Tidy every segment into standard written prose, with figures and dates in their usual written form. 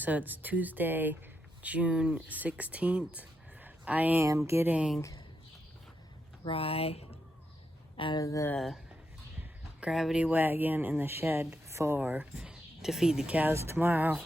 so it's Tuesday, June 16th. I am getting rye out of the gravity wagon in the shed to feed the cows tomorrow.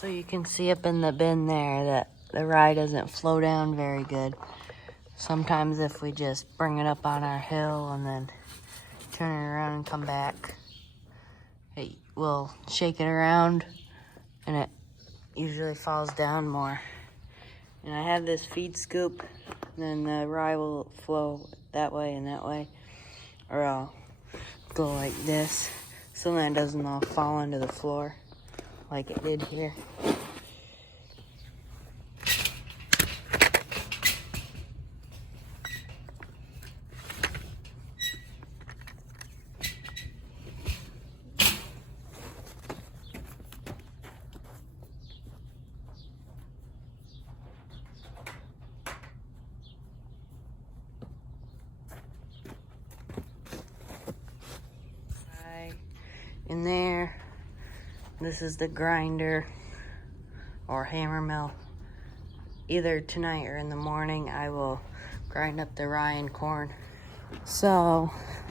So you can see up in the bin there that the rye doesn't flow down very good. Sometimes if we just bring it up on our hill and then turn it around and come back, we'll shake it around and it usually falls down more. And I have this feed scoop, and then the rye will flow that way and that way, or I'll go like this so that it doesn't all fall onto the floor like it did here. In there, this is the grinder or hammer mill. Either tonight or in the morning, I will grind up the rye and corn. So,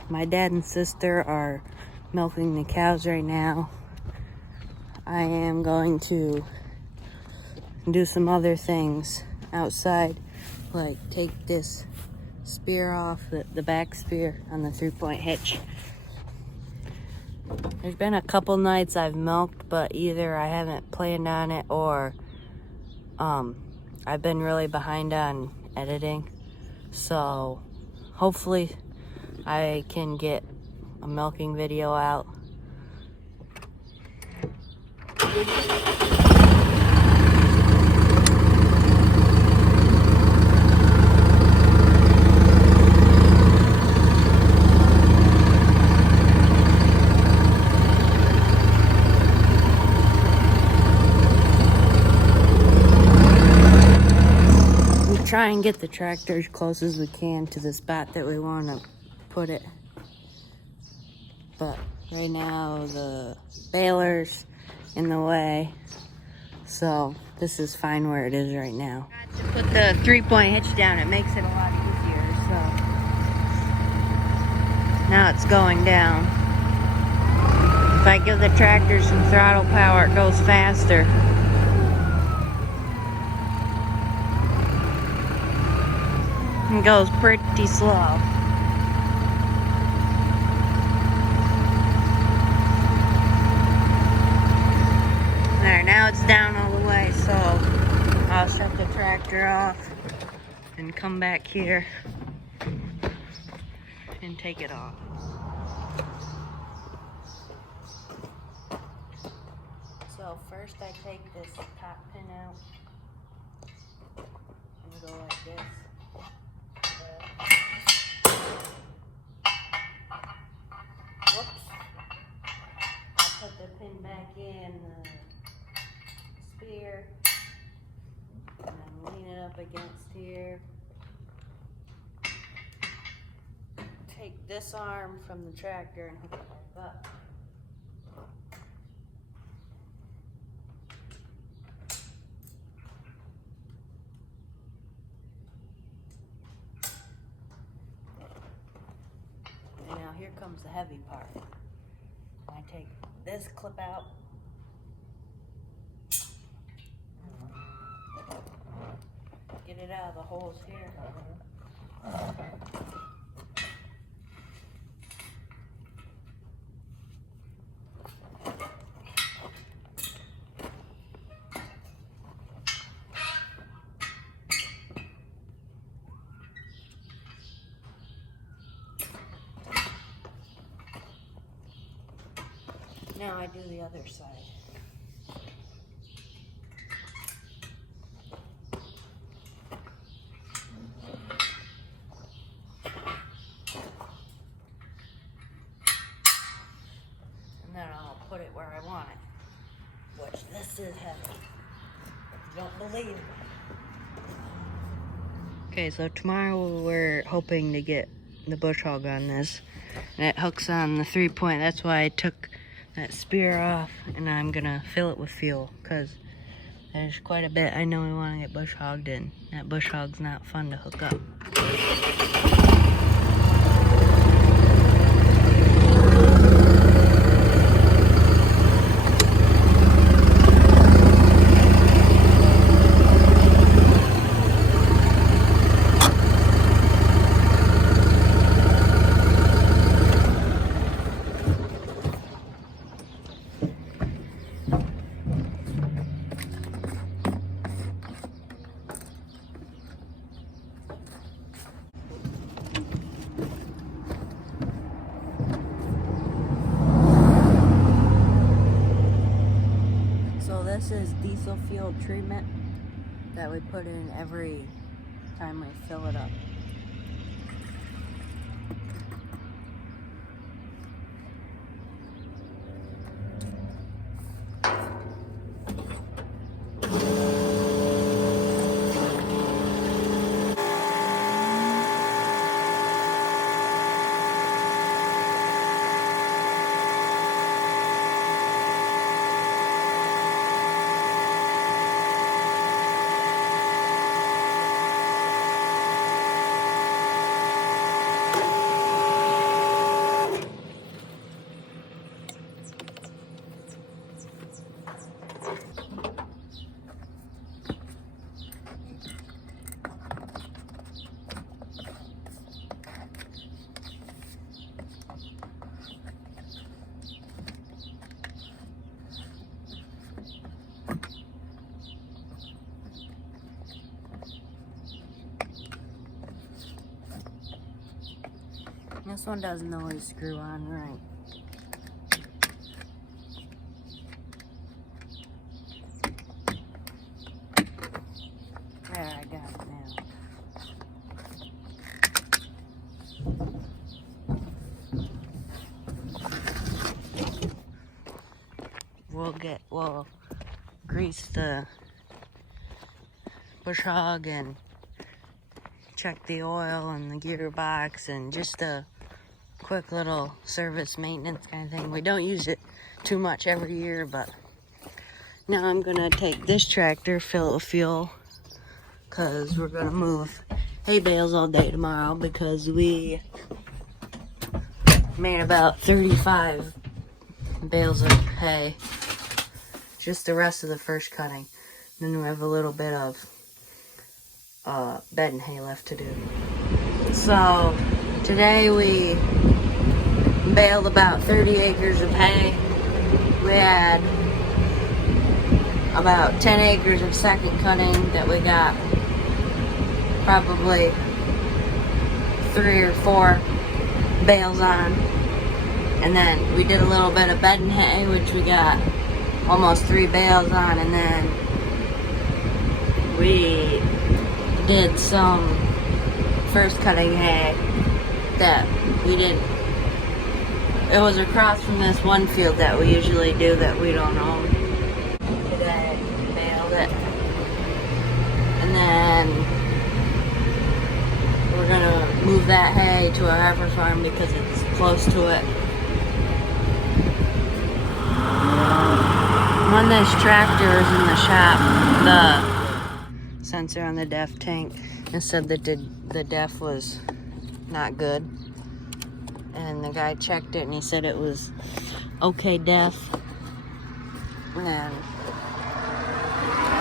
my dad and sister are milking the cows right now. I am going to do some other things outside, like take this spear off, the back spear on the 3-point hitch. There's been a couple nights I've milked, but either I haven't planned on it or I've been really behind on editing. So hopefully I can get a milking video out. Try and get the tractor as close as we can to the spot that we want to put it. But right now the baler's in the way, so this is fine where it is right now. To put the 3-point hitch down, it makes it a lot easier, so now it's going down. If I give the tractor some throttle power, it goes faster. It goes pretty slow. There, now it's down all the way, so I'll shut the tractor off and come back here and take it off. So first I take this top pin out and go like this. Whoops. I'll put the pin back in the spear and lean it up against here. Take this arm from the tractor and hook it back up. here comes the heavy part. I take this clip out. Get it out of the holes here. Now I do the other side. And then I'll put it where I want it. Which this is heavy. You don't believe me. Okay, so tomorrow we're hoping to get the bush hog on this. And it hooks on the 3-point. That's why I took that spear off, and I'm gonna fill it with fuel because there's quite a bit I know we want to get bush hogged in. That bush hog's not fun to hook up. This is diesel fuel treatment that we put in every time we fill it up. This one doesn't always screw on right. There, I got it now. We'll grease the bush hog and check the oil and the gearbox and just a quick little service maintenance kind of thing. We don't use it too much every year, but now I'm gonna take this tractor, fill it with fuel, because we're gonna move hay bales all day tomorrow because we made about 35 bales of hay. Just the rest of the first cutting. Then we have a little bit of bed and hay left to do. So today we baled about 30 acres of hay. We had about 10 acres of second cutting that we got probably 3 or 4 bales on. And then we did a little bit of bed and hay, which we got almost 3 bales on, and then we did some first cutting hay that we did. It was across from this one field that we usually do that we don't own. Today we baled it, and then we're gonna move that hay to a heifer farm because it's close to it. When this tractor was in the shop, the sensor on the DEF tank, it said that the DEF was not good. and the guy checked it and he said it was okay def. And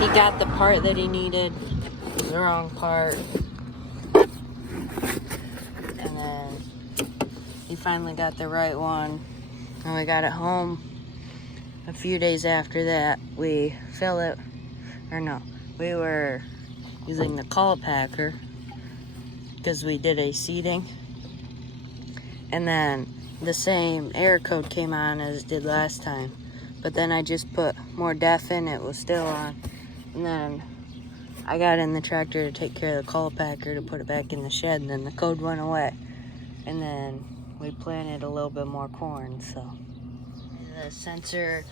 he got the part that he needed, the wrong part. And then he finally got the right one. And we got it home. A few days after that, we filled it, we were using the Colopacker because we did a seating. And then the same air code came on as it did last time. But then I just put more def in, it was still on. And then I got in the tractor to take care of the Colopacker to put it back in the shed, and then the code went away. And then we planted a little bit more corn, so. The sensor,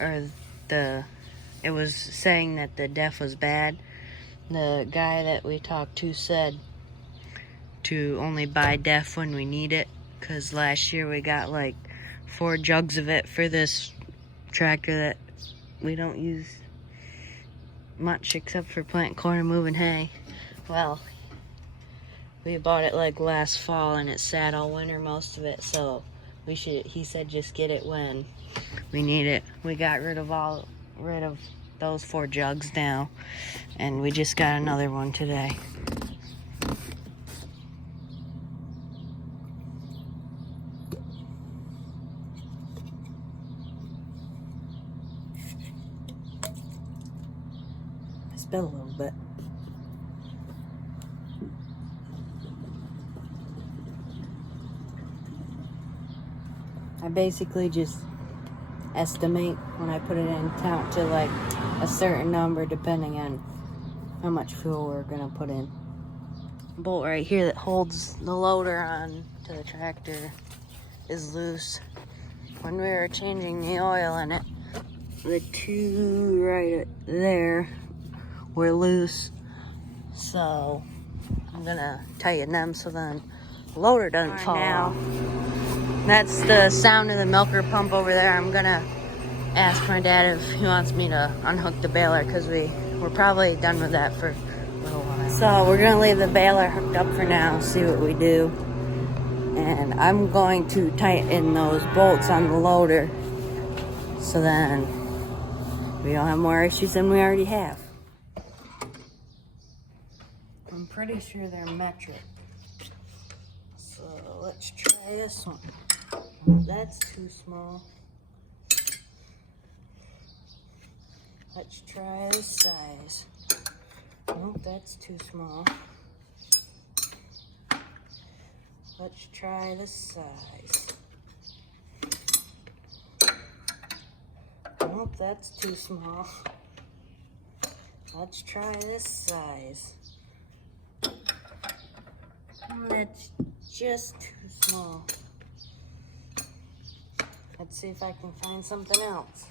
it was saying that the def was bad. The guy that we talked to said to only buy def when we need it, because last year we got like 4 jugs of it for this tractor that we don't use much except for planting corn and moving hay. Well, we bought it like last fall and it sat all winter, most of it, so he said just get it when we need it. We got rid of those 4 jugs now, and we just got another one today. I spilled a little bit. I basically just estimate when I put it in, count to like a certain number depending on how much fuel we're gonna put in. The bolt right here that holds the loader on to the tractor is loose. When we were changing the oil in it, the 2 right there were loose, so I'm gonna tighten them so then the loader doesn't fall out. That's the sound of the milker pump over there. I'm gonna ask my dad if he wants me to unhook the baler, because we're probably done with that for a little while. So we're gonna leave the baler hooked up for now, see what we do. And I'm going to tighten those bolts on the loader so then we don't have more issues than we already have. I'm pretty sure they're metric. So let's try this one. That's too small. Let's try this size. Nope, that's too small. Let's try this size. Nope, that's too small. Let's try this size. That's just too small. Let's see if I can find something else.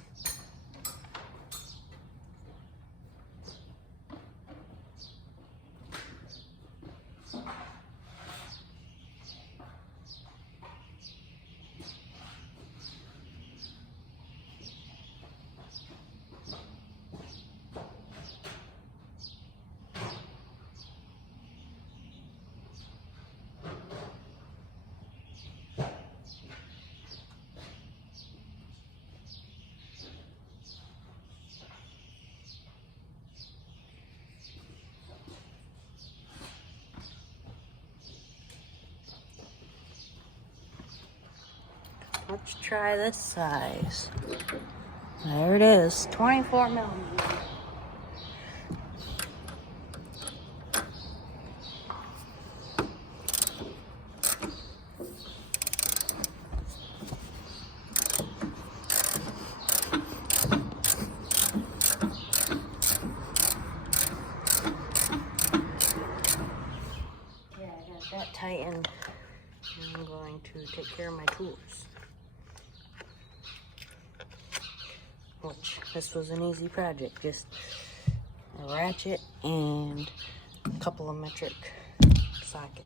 Let's try this size. There it is, 24 millimeters. Yeah, I got that tightened. I'm going to take care of my tools. Which, this was an easy project, just a ratchet and a couple of metric sockets.